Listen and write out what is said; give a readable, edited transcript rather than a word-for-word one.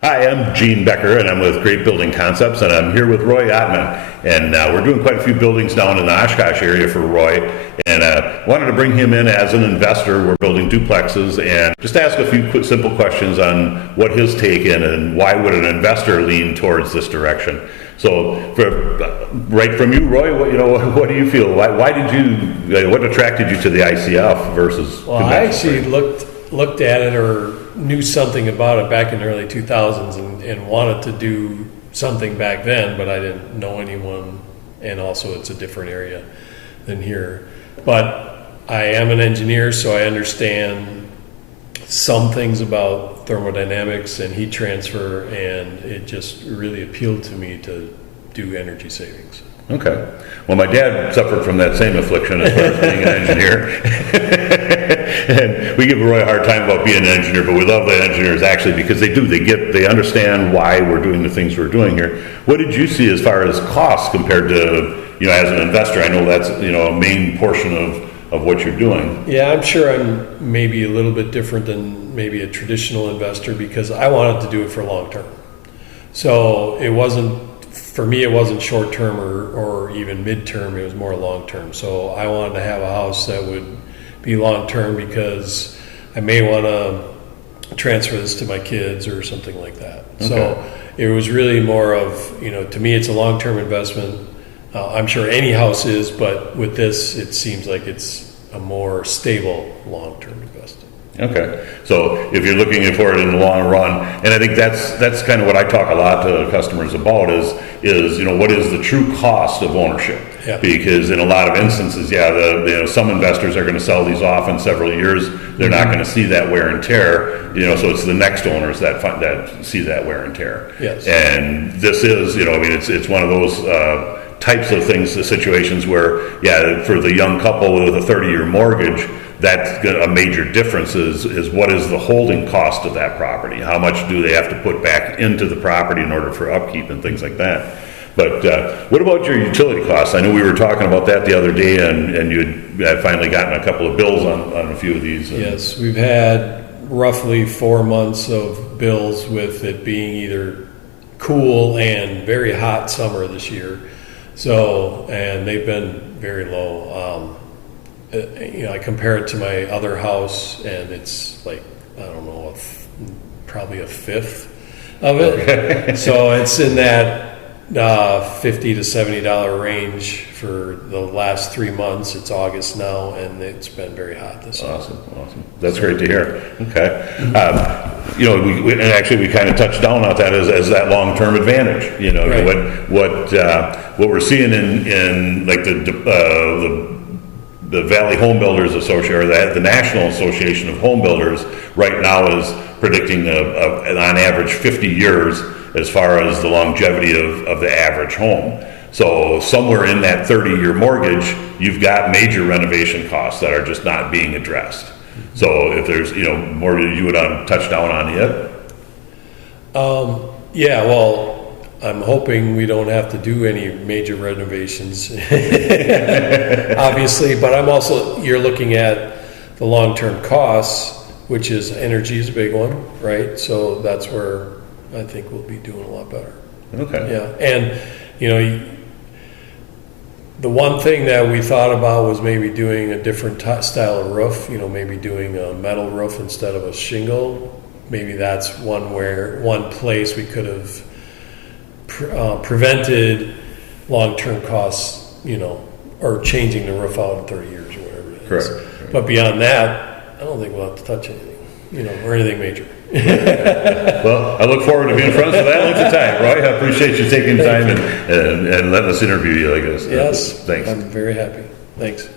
Hi, I'm Gene Becker, and I'm with Great Building Concepts, and I'm here with Roy Ottman. And we're doing quite a few buildings down in the Oshkosh area for Roy, and wanted to bring him in as an investor. We're building duplexes, and just ask a few quick, simple questions on what his take in and why would an investor lean towards this direction. So, right from you, Roy, what do you feel? Why did you? What attracted you to the ICF versus? Well, I actually looked at it or knew something about it back in the early 2000s and wanted to do something back then, but I didn't know anyone, and also it's a different area than here. But I am an engineer, so I understand some things about thermodynamics and heat transfer, and it just really appealed to me to do energy savings. Okay. Well, my dad suffered from that same affliction as far as being an engineer. And we give Roy a hard time about being an engineer, but we love the engineers actually because they understand why we're doing the things we're doing here. What did you see as far as costs compared to, as an investor? I know that's, a main portion of what you're doing. Yeah, I'm sure I'm maybe a little bit different than maybe a traditional investor because I wanted to do it for long term. So for me, it wasn't short term or even mid term, it was more long term. So I wanted to have a house that would be long term because I may want to transfer this to my kids or something like that. Okay. So it was really more of, to me, it's a long term investment. I'm sure any house is, but with this, it seems like it's a more stable long term investment. Okay, so if you're looking for it in the long run, and I think that's kind of what I talk a lot to customers about is what is the true cost of ownership? Yeah. Because in a lot of instances, some investors are going to sell these off in several years. They're not going to see that wear and tear. So it's the next owners that see that wear and tear. Yes. And this is, it's one of those types of things, the situations where, for the young couple with a 30-year mortgage, that's a major difference is what is the holding cost of that property? How much do they have to put back into the property in order for upkeep and things like that? But what about your utility costs? I know we were talking about that the other day, and you had finally gotten a couple of bills on a few of these. Yes, we've had roughly 4 months of bills with it being either cool and very hot summer this year. So, and they've been very low. I compare it to my other house, and it's like, I don't know, probably a fifth of it. Okay. So it's in that $50 to $70 range for the last 3 months. It's August now, and it's been very hot this summer. Awesome. That's great to hear. Okay. We kind of touched down on that as that long-term advantage. Right. What we're seeing in like the Valley Home Builders Association, or the National Association of Home Builders, right now is predicting on average 50 years as far as the longevity of the average home. So somewhere in that 30-year mortgage, you've got major renovation costs that are just not being addressed. So if there's more you would touch down on it. Yeah, well, I'm hoping we don't have to do any major renovations, obviously, but you're looking at the long-term costs, which is energy is a big one, right? So that's where I think we'll be doing a lot better. Okay. Yeah, and the one thing that we thought about was maybe doing a different style of roof, maybe doing a metal roof instead of a shingle. Maybe that's one place we could have prevented long-term costs, or changing the roof out in 30 years or whatever it is. Correct. But beyond that, I don't think we'll have to touch anything, or anything major. Well, I look forward to being friends for that length of time, Roy. I appreciate you taking time and letting us interview you like this. Yes. Thanks. I'm very happy. Thanks.